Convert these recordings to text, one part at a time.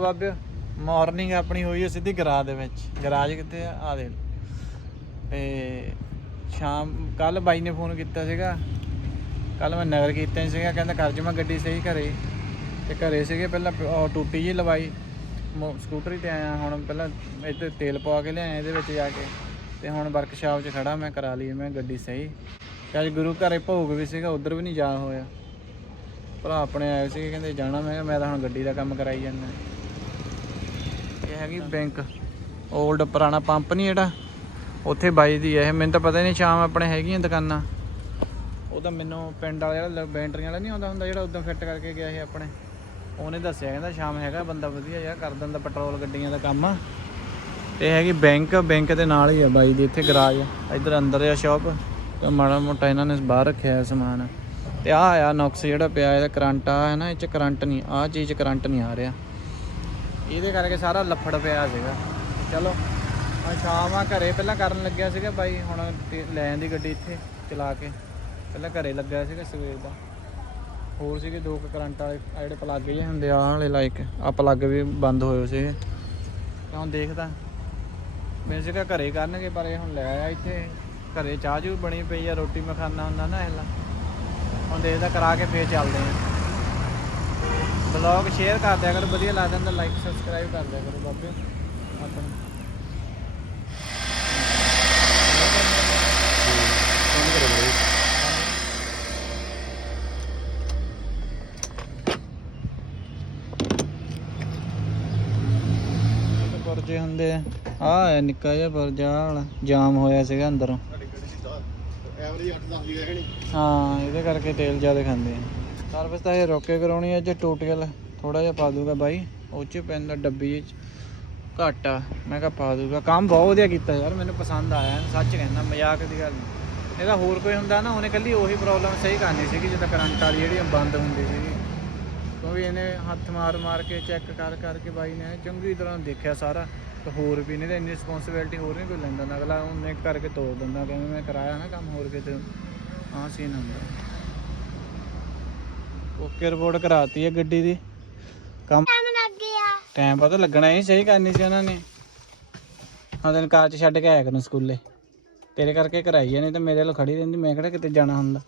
ਉਹ ਬਾਬੇ ਮਾਰਨਿੰਗ ਆਪਣੀ ਹੋਈ ਹੈ ਸਿੱਧੀ ਗਰਾਜ ਦੇ ਵਿੱਚ। ਗਰਾਜ ਕਿੱਥੇ ਆ? ਆ ਦੇ ਤੇ ਸ਼ਾਮ ਕੱਲ ਬਾਈ ਨੇ ਫੋਨ ਕੀਤਾ ਸੀਗਾ। ਕੱਲ ਮੈਂ ਨਗਰ ਕੀਤਾ ਸੀਗਾ, ਕਹਿੰਦਾ ਕਰ ਜਮਾ ਗੱਡੀ ਸਹੀ ਘਰੇ। ਤੇ ਘਰੇ ਸੀਗੇ, ਪਹਿਲਾਂ ਟੂਟੀ ਜੀ ਲਵਾਈ। ਮੋ- ਸਕੂਟਰੀ ਤੇ ਆਇਆ, ਹੁਣ ਪਹਿਲਾਂ ਇੱਥੇ ਤੇਲ ਪਵਾ ਕੇ ਲਿਆਇਆ, ਇਹਦੇ ਵਿੱਚ ਜਾ ਕੇ। ਤੇ ਹੁਣ ਵਰਕਸ਼ਾਪ 'ਚ ਖੜਾ, ਮੈਂ ਕਰਾ ਲਈ, ਮੈਂ ਗੱਡੀ ਸਹੀ। ਤੇ ਅੱਜ ਗੁਰੂ ਘਰੇ ਭੋਗ ਵੀ ਸੀਗਾ, ਉਧਰ ਵੀ ਨਹੀਂ ਜਾ ਹੋਇਆ। ਭਰਾ ਆਪਣੇ ਆਏ ਸੀਗੇ, ਕਹਿੰਦੇ ਜਾਣਾ, ਮੈਂ ਕਿਹਾ ਮੈਂ ਤਾਂ ਹੁਣ ਗੱਡੀ ਦਾ ਕੰਮ ਕਰਾਈ ਜਾਂਦਾ। ਹੈਗੀ ਬੈਂਕ। 올ਡ ਪੁਰਾਣਾ ਪੰਪ ਨਹੀਂ ਜਿਹੜਾ। ਉੱਥੇ ਬਾਈ ਦੀ ਹੈ ਇਹ। ਮੈਨੂੰ ਤਾਂ ਪਤਾ ਹੀ ਨਹੀਂ ਸ਼ਾਮ ਆਪਣੇ ਹੈਗੀਆਂ ਦੁਕਾਨਾਂ। ਉਹ ਤਾਂ ਮੈਨੂੰ ਪਿੰਡ ਵਾਲਾ ਜਿਹੜਾ ਬੈਂਟਰੀਆਂ ਵਾਲਾ ਨਹੀਂ ਆਉਂਦਾ ਹੁੰਦਾ ਜਿਹੜਾ ਉਦੋਂ ਫਿੱਟ ਕਰਕੇ ਗਿਆ ਸੀ ਆਪਣੇ। ਉਹਨੇ ਦੱਸਿਆ, ਕਹਿੰਦਾ ਸ਼ਾਮ ਹੈਗਾ, ਬੰਦਾ ਵਧੀਆ ਯਾਰ, ਕਰ ਦਿੰਦਾ ਪੈਟਰੋਲ ਗੱਡੀਆਂ ਦਾ ਕੰਮ। ਤੇ ਹੈਗੀ ਬੈਂਕ ਬੈਂਕ ਦੇ ਨਾਲ ਹੀ ਆ ਬਾਈ ਦੀ, ਇੱਥੇ ਗਰਾਜ ਇੱਧਰ ਅੰਦਰ ਆ ਸ਼ਾਪ ਤੇ ਮਾੜਾ ਮੋਟਾ ਇਹਨਾਂ ਨੇ ਬਾਹਰ ਰੱਖਿਆ ਹੈ ਸਮਾਨ। ਤੇ ਆ ਆ ਨੁਕਸ ਜਿਹੜਾ ਪਿਆ, ਇਹਦਾ ਕਰੰਟ ਆ ਹੈ ਨਾ ਇਹ ਚ ਕਰੰਟ ਨਹੀਂ ਆ ਚੀਜ਼ ਕਰੰਟ ਨਹੀਂ ਆ ਰਿਹਾ। ਇਹਦੇ ਕਰਕੇ ਸਾਰਾ ਲੱਫੜ ਪਿਆ ਸੀਗਾ। ਚਲੋ ਆ ਸ਼ਾਮ ਆ ਘਰੇ, ਪਹਿਲਾਂ ਕਰਨ ਲੱਗਿਆ ਸੀਗਾ ਬਾਈ, ਹੁਣ ਲੈ ਜਾਂਦੀ ਗੱਡੀ ਇੱਥੇ ਚਲਾ ਕੇ। ਪਹਿਲਾਂ ਘਰੇ ਲੱਗਿਆ ਸੀਗਾ ਸਵੇਰ ਦਾ। ਹੋਰ ਸੀਗੇ ਦੋ ਕੁ ਕਰੰਟ ਵਾਲੇ ਜਿਹੜੇ ਪਲੱਗ ਜਿਹੇ ਹੁੰਦੇ ਆ, ਆਹ ਵਾਲੇ ਲਾਈਕ ਆ ਪਲੱਗ ਵੀ ਬੰਦ ਹੋਏ ਸੀਗੇ। ਹੁਣ ਦੇਖਦਾ। ਮੈਂ ਸੀਗਾ ਘਰੇ ਕਰਨਗੇ, ਪਰ ਇਹ ਹੁਣ ਲੈ ਆਇਆ ਇੱਥੇ। ਘਰੇ ਚਾਹ ਜੂ ਬਣੀ ਪਈ ਆ, ਰੋਟੀ ਮੈਂ ਖਾਣਾ ਹੁੰਦਾ ਨਾ ਇਹਲਾ ਹੁਣ ਦੇਖਦਾ ਕਰਾ ਕੇ ਫੇਰ ਚੱਲਦੇ ਆ। ਬਲੌਗ ਸ਼ੇਅਰ ਕਰ ਦਿਆ ਕਰੋ ਵਧੀਆ ਲੱਗਦਾ ਤਾਂ ਲਾਈਕ ਸਬਸਕ੍ਰਾਈਬ ਕਰ ਦਿਆ ਕਰੋ ਬਾਬੇ। ਆਪਣਾ। ਪਰਜੇ ਹੁੰਦੇ ਆ। ਆਹ ਹੈ ਨਿੱਕਾ ਜਿਹਾ ਪਰਜਾ ਵਾਲਾ। ਜਾਮ ਹੋਇਆ ਸੀਗਾ ਅੰਦਰੋਂ। ਐਵਰੇਜ 8-10 ਦੀ ਰਹਿਣੀ ਹਾਂ ਇਹਦੇ ਕਰਕੇ ਤੇਲ ਜ਼ਿਆਦਾ ਖਾਂਦੇ ਆ। ਸਰਵਿਸ ਤਾਂ ਇਹ ਰੋਕੇ ਕਰਾਉਣੀ ਹੈ ਜੇ ਟੋਟਲ ਥੋੜਾ ਜਿਹਾ ਪਾ ਦੂਗਾ ਬਾਈ। ਉਹ ਚ ਪੈਂਦਾ ਡੱਬੀ ਚ ਘੱਟ ਆ। ਮੈਂ ਕਿਹਾ ਪਾ ਦੂਗਾ ਕੰਮ ਬਹੁਤ ਵਧੀਆ ਕੀਤਾ ਯਾਰ, ਮੈਨੂੰ ਪਸੰਦ ਆਇਆ। ਸੱਚ ਕਹਿੰਦਾ, ਮਜ਼ਾਕ ਦੀ ਗੱਲ ਨਹੀਂ। ਇਹਦਾ ਹੋਰ ਕੋਈ ਹੁੰਦਾ ਨਾ, ਉਹਨੇ ਕੱਲੀ ਉਹੀ ਪ੍ਰੋਬਲਮ ਸਹੀ ਕਰਨੀ ਸੀਗੀ, ਜਿੱਦਾਂ ਕਰੰਟ ਵਾਲੀ ਜਿਹੜੀ ਬੰਦ ਹੁੰਦੀ ਸੀਗੀ। ਕਿਉਂਕਿ ਇਹਨੇ ਹੱਥ ਮਾਰ ਮਾਰ ਕੇ ਚੈੱਕ ਕਰ ਕਰਕੇ ਬਾਈ ਨੇ ਚੰਗੀ ਤਰ੍ਹਾਂ ਦੇਖਿਆ ਸਾਰਾ। ਤੇ ਹੋਰ ਵੀ ਨਹੀਂ ਤਾਂ ਇੰਨੀ ਰਿਸਪੌਂਸਿਬਿਲਟੀ ਹੋਰ ਨਹੀਂ ਕੋਈ ਲੈਂਦਾ। ਅਗਲਾ ਉਹਨੇ ਕਰਕੇ ਤੋੜ ਦਿੰਦਾ ਕਿਵੇਂ ਮੈਂ ਕਰਾਇਆ ਨਾ ਕੰਮ ਹੋਰ ਕਿਤੇ। ਆਹ ਸੀਨ ਹੁੰਦਾ। ਓਕੇ ਰਿਪੋਰਟ ਕਰਾਤੀ ਹੈ ਗੱਡੀ ਦੀ। ਕੰਮ ਟਾਈਮ ਲੱਗ ਗਿਆ। ਟਾਈਮ ਪਤਾ ਲੱਗਣਾ ਹੀ ਸਹੀ ਕਰਨੀ ਸੀ ਉਹਨਾਂ ਨੇ। ਹਾਂ ਤੈਨੂੰ ਕਾਰ 'ਚ ਛੱਡ ਕੇ ਆਇਆ ਕਰੂੰ ਸਕੂਲੇ। ਤੇਰੇ ਕਰਕੇ ਕਰਾਈ ਆ ਨਹੀਂ ਤਾਂ ਮੇਰੇ ਵੱਲ ਖੜੀ ਰਹਿੰਦੀ ਮੈਂ ਕਿਹੜਾ ਕਿਤੇ ਜਾਣਾ ਹੁੰਦਾ।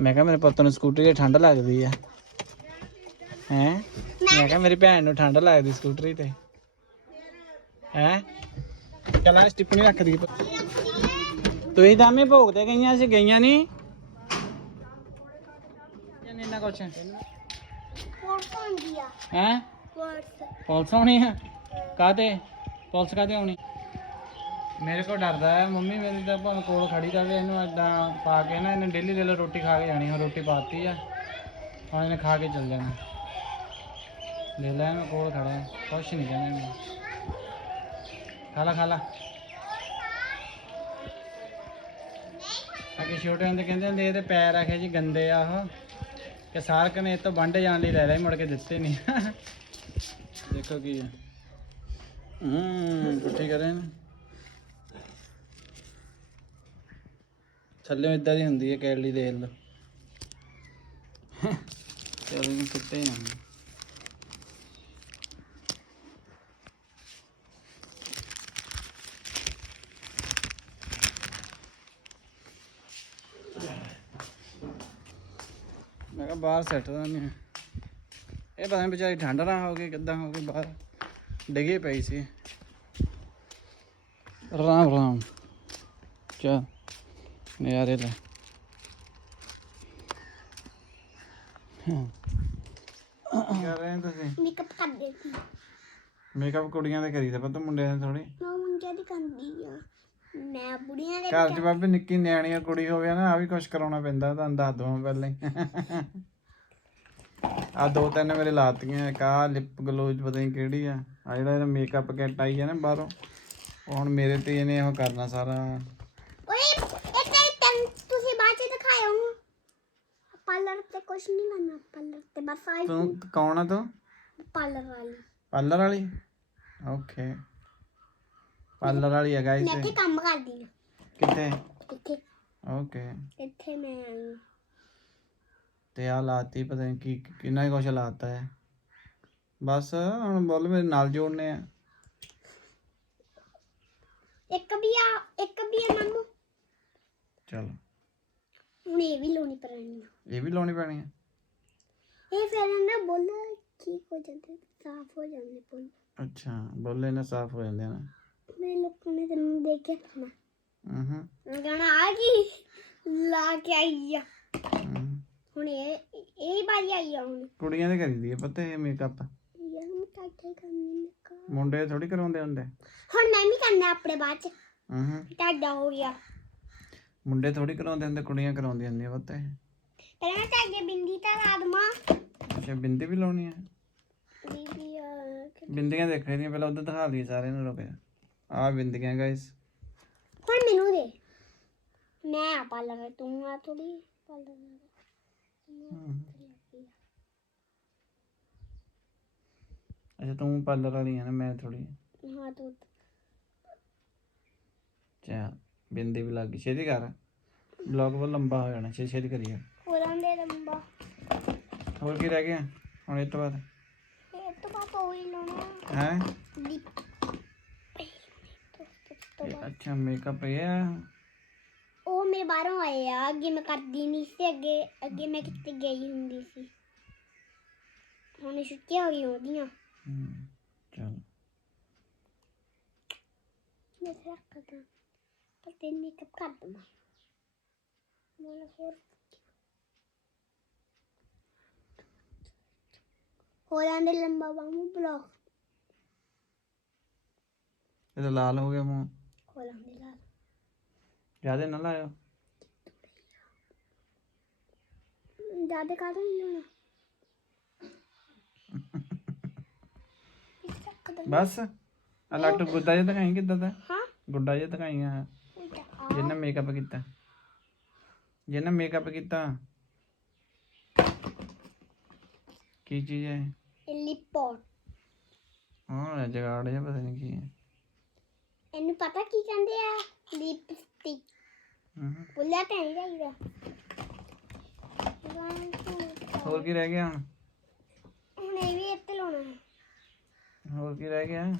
ਮੈਂ ਕਿਹਾ ਮੇਰੇ ਪੁੱਤ ਨੂੰ ਸਕੂਟਰੀ 'ਤੇ ਠੰਡ ਲੱਗਦੀ ਆ। ਹੈ? ਮੈਂ ਕਿਹਾ ਮੇਰੀ ਭੈਣ ਨੂੰ ਠੰਡ ਲੱਗਦੀ ਸਕੂਟਰੀ ਤੇ। ਹੈ? ਚਲਾਂ ਸਟਿੱਪਣੀ ਰੱਖ ਦੀ ਤੁਸੀਂ ਤਾਂ ਮੈਂ ਭੋਗ ਤੇ ਗਈਆਂ ਸੀ ਗਈਆਂ ਨਹੀਂ ਕੁਛ? ਆ। ਹੈ? ਪੁਲਿਸ। ਆਉਣੀ ਆ? ਕਾਤੇ ਪੁਲਿਸ ਕਾਤੇ ਆਉਣੀ? ਮੇਰੇ ਕੋਲ ਡਰਦਾ ਹੈ। ਮੰਮੀ ਮੇਰੀ ਤਾਂ ਭਾਵੇਂ ਕੋਲ ਖੜੀ ਰਵੇ ਇਹਨੂੰ ਏਦਾਂ ਪਾ ਕੇ ਨਾ ਇਹਨੇ ਡੇਲੀ ਦੇ ਰੋਟੀ ਖਾ ਕੇ ਜਾਣੀ ਹੁਣ ਰੋਟੀ ਪਾਤੀ ਆ। ਹੁਣ ਇਹਨੇ ਖਾ ਕੇ ਚੱਲ ਜਾਣਾ। ਲੈ ਲੈ ਮੈਂ ਕੋਲ ਖੜਾ ਹੈ, ਕੁਛ ਨਹੀਂ ਕਹਿੰਦਾ ਇਹਨੂੰ ਖਾ ਲਾ ਖਾ ਲਾ। ਅੱਗੇ ਛੋਟੇ ਹੁੰਦੇ ਕਹਿੰਦੇ ਹੁੰਦੇ ਇਹਦੇ ਪੈਰ ਆਖੇ ਜੀ ਗੰਦੇ ਆ ਉਹ। ਕਿ ਸਾਰਕ ਨੇ ਇਹ ਤੋਂ ਜਾਣ ਲਈ ਲੈ ਲੈ, ਮੁੜ ਕੇ ਦਿੱਤੇ ਨਹੀਂ ਦੇਖੋ ਕੀ ਹੈ। ਹੂੰ, ਪੁੱਠੀ ਕਰੇ ਨਾ। ਥੱਲੇ ਇਦਾਂ ਦੀ ਹੁੰਦੀ ਹੈ ਕੈਲੀ ਦੇਖ ਲਓ। ਚਲ ਇਹਨੂੰ ਕਿੱਤੇ ਜਾਂਦੇ ਕਿਹਾ ਬਾਹਰ ਸੈੱਟ ਦਾ ਨਹੀਂ ਇਹ ਪਤਾ ਨਹੀਂ ਵਿਚਾਰੀ ਠੰਡ ਨਾ ਹੋ ਗਈ ਕਿੱਦਾਂ ਹੋ ਗਈ ਬਾਹਰ ਡਿੱਗੇ ਪਈ ਸੀ। ਰਾਮ ਰਾਮ। ਚਾ ਨਿਆਰੇ ਲੈ। ਕੀ ਕਰ ਰਹੇ ਹੋ ਤੁਸੀਂ? ਮੇਕਅਪ ਕਰਦੇ ਸੀ। ਮੇਕਅਪ ਕੁੜੀਆਂ ਦੇ ਕਰੀਦਾ ਪਤਾ ਮੁੰਡਿਆਂ ਦੇ ਥੋੜੀ ਮੈਂ ਮੁੰਡਿਆਂ ਦੀ ਕਰਦੀ ਆ। ਮੈਂ ਬੁੜੀਆਂ ਦੇ ਘਰ 'ਚ ਬਾਬੇ ਨਿੱਕੀ ਨਿਆਣੀ ਕੋਈ ਹੋਵੇ ਨਾ ਆ ਵੀ ਕੁਛ ਕਰਾਉਣਾ ਪੈਂਦਾ ਤੁਹਾਨੂੰ ਦੱਸ ਦਵਾਂ ਪਹਿਲਾਂ ਹੀ। ਆ ਦੋ ਤਿੰਨ ਮੇਰੇ ਲਾਤੀਆਂ ਇੱਕ ਆ ਲਿਪ ਗਲੋਜ ਪਤਾ ਨਹੀਂ ਕਿਹੜੀ ਆ ਆ ਜਿਹੜਾ ਇਹਦਾ ਮੇਕਅਪ ਕਿੱਟ ਆਈ ਹੈ ਨਾ ਬਾਹਰੋਂ ਉਹ ਹੁਣ ਮੇਰੇ ਤੇ ਇਹਨੇ ਉਹ ਕਰਨਾ ਸਾਰਾ। ਓਏ ਇਹ ਤੇ ਤੁਸੀਂ ਬਾਅਦ ਚ ਦਿਖਾਇਓ। ਪਾਰਲਰ ਤੇ ਕੁਛ ਨਹੀਂ ਕਰਨਾ ਪਾਰਲਰ ਤੇ ਬਸ ਆਈ ਤੂੰ ਕੌਣ ਆ ਤੂੰ? ਪਾਰਲਰ ਵਾਲੀ। ਪਾਰਲਰ ਵਾਲੀ? ਓਕੇ। ਪਾਰਲਰ ਵਾਲੀ ਹੈ ਮੈਂ ਗਾਇਸ ਇੱਥੇ ਕੰਮ ਕਰਦੀ ਆ ਕਿੱਥੇ? ਇੱਥੇ। ਓਕੇ। ਇੱਥੇ ਮੈਂ ਆਈ ਹਾਂ। ਤੇ ਆ ਲਾਤੀ ਪਤਾ ਨਹੀਂ ਕੀ ਕਿੰਨਾ ਕੁਛ ਲਾਤਾ ਹੈ। ਬਸ ਹੁਣ ਬੋਲ ਮੇਰੇ ਨਾਲ ਜੋੜਨੇ ਆ। ਇੱਕ ਵੀ ਆ ਇੱਕ ਵੀ ਆ ਮਾਮੂ। ਚਲ। ਹੁਣ ਇਹ ਵੀ ਲਾਉਣੀ ਪੈਣੀ ਆ। ਇਹ ਵੀ ਲਾਉਣੀ ਪੈਣੀ ਆ? ਇਹ ਫਿਰ ਨਾ ਬੋਲ ਠੀਕ ਹੋ ਜਾਂਦੇ ਸਾਫ਼ ਹੋ ਜਾਂਦੇ ਬੋਲ। ਅੱਛਾ ਬੋਲੇ ਨਾ ਸਾਫ਼ ਹੋ ਜਾਂਦੇ ਨਾ। ਮੇਰੇ ਲੋਕਾਂ ਨੇ ਤੈਨੂੰ ਦੇਖਿਆ ਨਾ। ਹੂੰ ਮੈਂ ਕਹਣਾ ਆ ਕੀ ਲਾ ਕੇ ਆਈ ਆ? ਹੂੰ ਹੁਣ ਇਹ ਇਹ ਵਾਰੀ ਆਈ ਆ ਹੁਣ। ਕੁੜੀਆਂ ਦੇ ਕਰੀਦੀ ਆ ਪਤਾ ਇਹ ਮੇਕਅਪ ਯਾਰ ਮੈਂ ਟਾਟੇ ਕਰਨੀ ਨਿਕਾ ਮੁੰਡੇ ਥੋੜੀ ਕਰਾਉਂਦੇ ਹੁੰਦੇ? ਹੁਣ ਮੈਂ ਵੀ ਕਰਨਾ ਆਪਣੇ ਬਾਅਦ ਚ। ਹੂੰ ਟਾਡਾ ਹੋ ਗਿਆ। ਮੁੰਡੇ ਥੋੜੀ ਕਰਾਉਂਦੇ ਹੁੰਦੇ ਕੁੜੀਆਂ ਕਰਾਉਂਦੀਆਂ ਹੁੰਦੀਆਂ ਪਤਾ ਇਹ। ਪਹਿਲਾਂ ਮੈਂ ਟਾਗੇ ਬਿੰਦੀ ਤਾਂ ਆਦਮਾ ਅੱਛਾ ਬਿੰਦੀ ਵੀ ਲਾਉਣੀ ਆ? ਬਿੰਦੀਆਂ ਦੇਖ ਰਹੀਆਂ ਪਹਿਲਾਂ ਉਧਰ ਦਿਖਾ ਲਈਏ ਸਾਰਿਆਂ ਨੂੰ ਰੁਕ ਆ ਬਿੰਦੀਆਂ ਗਾਇਸ ਹੁਣ ਮੈਨੂੰ ਦੇ। ਮੈਂ ਆ ਪਾਲਰ ਤੂੰ ਆ ਥੋੜੀ ਪਾਲਰ ਅੱਛਾ ਤੂੰ ਪਾਰਲਰ ਵਾਲੀ ਆ ਨਾ ਮੈਂ ਥੋੜੀ ਹਾਂ ਤੂੰ ਚਾ ਬਿੰਦੀ ਵੀ ਲੱਗ ਗਈ। ਛੇਤੀ ਕਰ। ਬਲੌਗ ਬਹੁਤ ਲੰਬਾ ਹੋ ਜਾਣਾ ਛੇਤੀ ਛੇਤੀ ਕਰੀਏ। ਹੋਰਾਂ ਦੇ ਲੰਬਾ। ਹੋਰ ਕੀ ਰਹਿ ਗਿਆ ਹੁਣ ਇਹ ਤੋਂ ਬਾਅਦ? ਇਹ ਤੋਂ ਬਾਅਦ ਉਹ ਹੀ ਲਾਉਣਾ। ਹੈ? ਤੋਂ ਅੱਛਾ ਮੇਕਅਪ ਇਹ ਆ? ਉਹ ਮੇਰੇ ਬਾਹਰੋਂ ਆਏ ਆ ਅੱਗੇ ਮੈਂ ਕਰਦੀ ਨਹੀਂ ਸੀ ਅੱਗੇ ਅੱਗੇ ਮੈਂ ਕਿਤੇ ਗਈ ਹੁੰਦੀ ਸੀ। ਹੁਣ ਛੁੱਟੀਆਂ ਹੋ ਗਈਆਂ ਉਹਦੀਆਂ। ਹਮ, ਚਲ। ਮੈਂ ਫਿਰ ਕਰਦਾ ਪਰ ਤੇ ਮੇਕਅਪ ਕਰ ਦਮਾ ਮੋਲਾ ਹੋਰ ਹੋਰਾਂ ਦੇ ਲੰਬਾ ਬਾਮੂ ਬਲੌਕ ਇਹ ਤਾਂ ਲਾਲ ਹੋ ਗਿਆ ਮੂੰਹ। ਲਾਇਓ। ਦਾਦੇ ਕਾ ਨਹੀਂ ਲਾਉਣਾ? ਇਸ ਤੱਕ ਦਾ ਬਸ। ਆ ਲੱਟ ਗੁੱਡਾ ਜਿਹਾ ਦਿਖਾਈ ਕਿੱਦਾਂ ਦਾ? ਹਾਂ। ਗੁੱਡਾ ਜਿਹਾ ਦਿਖਾਈਆਂ। ਆ। ਜਿਹਨੇ ਮੇਕਅਪ ਕੀਤਾ। ਜਿਹਨੇ ਮੇਕਅਪ ਕੀਤਾ। ਕੀ ਚੀਜ਼ ਹੈ ਲਿਪੋਟ ਹਾਂ ਜਗਾੜ ਜਿਹਾ ਪਤਾ ਨਹੀਂ ਕੀ ਹੈ। ਇਹਨੂੰ ਪਤਾ ਕੀ ਕਹਿੰਦੇ ਆ? ਲਿਪਸਟਿਕ ਬੁੱਲਾ ਤਾਂ ਨਹੀਂ ਰਹੇਗਾ ਹੋਰ ਕੀ ਰਹਿ ਗਿਆ ਹੁਣ? ਹੁਣ ਇਹ ਵੀ ਇੱਥੇ ਲਾਉਣਾ ਹੈ। ਹੋਰ ਕੀ ਰਹਿ ਗਿਆ?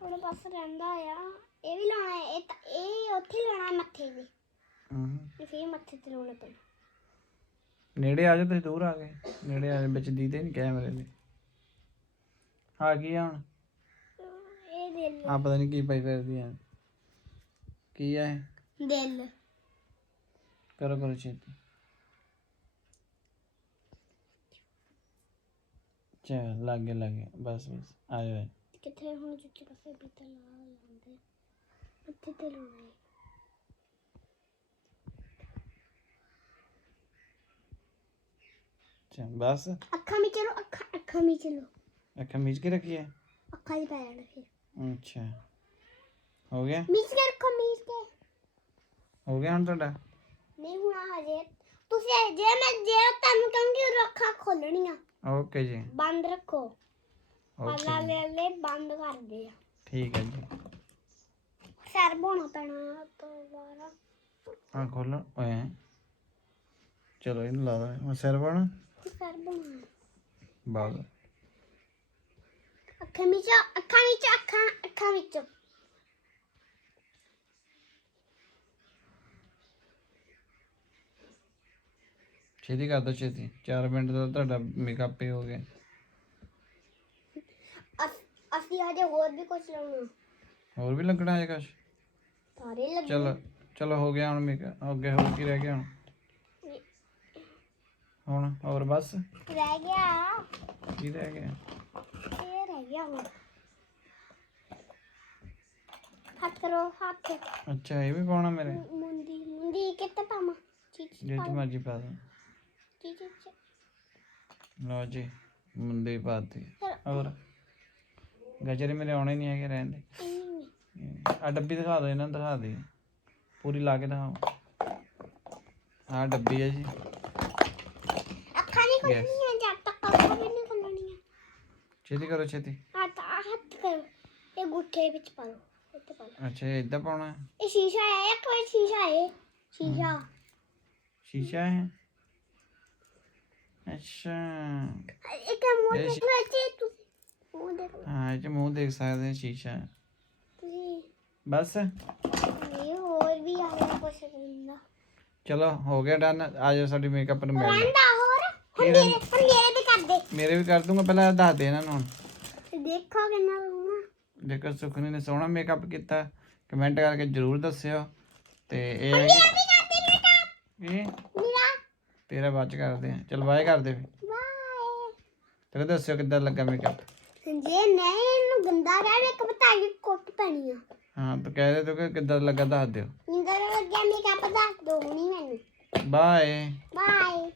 ਥੋੜਾ ਬਸ ਰਹਿੰਦਾ ਆ। ਇਹ ਵੀ ਲਾਉਣਾ ਹੈ। ਇਹ ਤਾਂ- ਇਹ ਉੱਥੇ ਲਾਉਣਾ ਹੈ ਮੱਥੇ ਤੇ। ਹਮ, ਇਹ ਫਿਰ ਮੱਥੇ ਤੇ ਲਾਉਣਾ ਪੈਣਾ ਨੇੜੇ ਆ ਜਾ ਤੁਸੀਂ ਦੂਰ ਆ ਗਏ। ਨੇੜੇ ਆ ਜਾ ਵਿੱਚ ਦੀਦੇ ਨਹੀਂ ਕੈਮਰੇ ਦੇ। ਹਾਂ ਕੀ ਆ ਹੁਣ? ਦਿਲ ਆ ਪਤਾ ਨਹੀਂ ਕੀ ਪਾਈ ਫਿਰਦੀ ਆ। ਕੀ ਆ ਇਹ? ਦਿਲ। ਕਰੋ ਕਰੋ ਛੇਤੀ। ਚਲ ਲੱਗੇ ਲੱਗੇ। ਬਸ ਬਸ। ਆ ਜਾਓ ਕਿੱਥੇ ਹੁਣ ਚੁੱਚੇ ਪਾਸੇ ਵੀ ਤਾਂ ਲਾ ਲਾਉਂਦੇ ਮੱਥੇ ਤੇ ਲਾਉਣਾ ਚਲ ਬਸ। ਅੱਖਾਂ ਵਿੱਚ ਚਲੋ ਅੱਖਾਂ ਅੱਖਾਂ ਵਿੱਚ ਚਲੋ ਅੱਖਾਂ ਮੀਚ ਕੇ ਰੱਖੀ ਹੈ ਅੱਖਾਂ ਹੀ ਪੈ ਜਾਣਾ ਫਿਰ। ਅੱਛਾ। ਹੋ ਗਿਆ? ਮੀਚ ਕੇ ਰੱਖੋ ਮੀਚ ਕੇ ਹੋ ਗਿਆ ਹੁਣ ਤੁਹਾਡਾ? ਨਹੀਂ ਹੁਣ ਹਜੇ। ਤੁਸੀਂ ਜੇ ਮੈਂ ਜੇ ਤੁਹਾਨੂੰ ਕਹਾਂਗੀ ਅੱਖਾਂ ਖੋਲਣੀਆਂ। ਓਕੇ ਜੀ। ਬੰਦ ਰੱਖੋ। ਪਾਲਾ ਲੈ ਲੈ ਬੰਦ ਕਰ ਦੇ ਆ। ਠੀਕ ਹੈ ਜੀ। ਸਿਰ ਬੋਣਾ ਪੈਣਾ ਦੁਬਾਰਾ ਆ ਖੋਲੋ ਓਏ ਚਲੋ ਇਹਨੂੰ ਲਾ ਦੋ। ਹੁਣ ਸਿਰ ਬਣ? ਸਿਰ ਬੋਣਾ। ਬਾਗ ਅੱਖਾਂ ਵਿੱਚ ਅੱਖਾਂ ਵਿੱਚ ਅੱਖਾਂ ਅੱਖਾਂ ਵਿੱਚ ਛੇਤੀ ਕਰ ਦੋ ਛੇਤੀ। 4 ਮਿੰਟ ਦਾ ਤੁਹਾਡਾ ਮੇਕਅਪ ਹੀ ਹੋ ਗਿਆ। ਅਸ- ਅਸੀਂ ਹਜੇ ਹੋਰ ਵੀ ਕੁਝ ਲਾਉਣਾ। ਹੋਰ ਵੀ ਲੱਗਣਾ ਹੈ ਕੁਛ? ਸਾਰੇ ਲੱਗੇ ਚਲੋ ਚਲੋ ਹੋ ਗਿਆ ਹੁਣ ਮੇਕਅਪ ਅੱਗੇ ਹੋਰ ਕੀ ਰਹਿ ਗਿਆ ਹੁਣ? ਹੁਣ ਹੋਰ ਬਸ? ਰਹਿ ਗਿਆ। ਕੀ ਰਹਿ ਗਿਆ? ਇਹ ਰਹਿ ਗਿਆ ਹੁਣ ਹੱਥ ਕਰੋ ਹੱਥ ਅੱਛਾ ਇਹ ਵੀ ਪਾਉਣਾ ਮੇਰੇ? ਮੁੰਦੀ ਮੁੰਦੀ ਕਿੱਥੇ ਪਾਵਾਂ? ਚੀਚ ਜੇ ਤੂੰ ਮਰਜ਼ੀ ਪਾ ਦੇ। ਚੀਚ ਲਓ ਜੀ ਮੁੰਦੇ ਹੀ ਪਾਤੀ ਹੋਰ? ਗਜਰੇ ਮੇਰੇ ਆਉਣੇ ਨਹੀਂ ਹੈਗੇ ਰਹਿਣ ਦੇ। ਆ ਡੱਬੀ ਦਿਖਾ ਦਿਓ ਇਹਨਾਂ ਨੂੰ ਦਿਖਾ ਦੇ ਪੂਰੀ ਲਾ ਕੇ ਦਿਖਾਓ। ਆ ਡੱਬੀ ਹੈ ਜੀ। ਅੱਖਾਂ ਨਹੀਂ ਖੁੱਲਣੀਆਂ ਜਦ ਤੱਕ ਅੱਖਾਂ ਵੀ ਨਹੀਂ ਖੁੱਲਣੀਆਂ ਛੇਤੀ ਕਰੋ ਛੇਤੀ। ਹੱਥ ਹੱਥ ਕਰੋ। ਇਹ ਗੁੱਠੇ ਵਿੱਚ ਪਾ ਲਓ ਇੱਥੇ ਪਾ ਲਓ। ਅੱਛਾ ਇਹ ਇਦਾਂ ਪਾਉਣਾ ਹੈ? ਇਹ ਸ਼ੀਸ਼ਾ ਹੈ ਇੱਕ ਵਾਰ ਸ਼ੀਸ਼ਾ ਹੈ ਸ਼ੀਸ਼ਾ। ਸ਼ੀਸ਼ਾ ਹੈ? ਅੱਛਾ। ਇੱਕ ਮੋਟੇ ਇਹ ਸ਼ੀ- ਵਿੱਚ ਤੁਸੀਂ ਉਹ ਦੇਖ। ਹਾਂ ਇਹ ਚ ਮੂੰਹ ਦੇਖ ਸਕਦੇ ਆ ਸ਼ੀਸ਼ਾ ਹੈ। ਤੁਸੀਂ ਬਸ? ਇਹ ਹੋਰ ਵੀ ਆ ਰਿਹਾ ਕੁਛ ਰਹਿੰਦਾ ਚਲੋ ਹੋ ਗਿਆ ਡਨ। ਆ ਜਾਓ ਸਾਡੀ ਮੇਕਅਪ ਨੂੰ ਮਿਲ। ਰਹਿੰਦਾ ਹੋਰ? ਹੁਣ ਕੀ ਮੇਰੇ ਹੁਣ ਮੇਰੇ ਵੀ ਕਰ ਦੇ ਮੇਰੇ ਵੀ ਕਰ ਦੂੰਗਾ ਪਹਿਲਾਂ ਦੱਸ ਦੇ ਇਹਨਾਂ ਨੂੰ ਹੁਣ। ਦੇਖੋ ਕਿੰਨਾ ਸੋਹਣਾ। ਜੇਕਰ ਸੁਖਨੀ ਨੇ ਸੋਹਣਾ ਮੇਕਅਪ ਕੀਤਾ ਕਮੈਂਟ ਕਰਕੇ ਜਰੂਰ ਦੱਸਿਓ। ਤੇ ਇਹ ਇਹ ਵੀ ਦੇ ਮੇਰਾ। ਤੇਰਾ ਬਾਅਦ ਚ ਕਰਦੇ ਆ ਚਲ ਬਾਏ ਕਰਦੇ ਫਿਰ। ਬਾਏ ਤੇ ਦੱਸਿਓ ਕਿੱਦਾਂ ਲੱਗਾ ਮੇਕਅਪ ਜੇ ਨਹੀਂ ਇਹਨੂੰ ਗੰਦਾ ਰਹਿ ਮੇਕਅਪ ਤਾਂ ਇਹ ਕੋਟ ਪੈਣੀ ਆ। ਹਾਂ ਤਾਂ ਕਹਿ ਰਹੇ ਤੋ ਕਿ ਕਿੱਦਾਂ ਲੱਗਾ ਦੱਸ ਦਿਓ। ਨਿੰਦਰ ਲੱਗਿਆ ਮੇਕਅਪ ਦੱਸ ਦੋ ਹੁਣੀ ਮੈਨੂੰ। Bye bye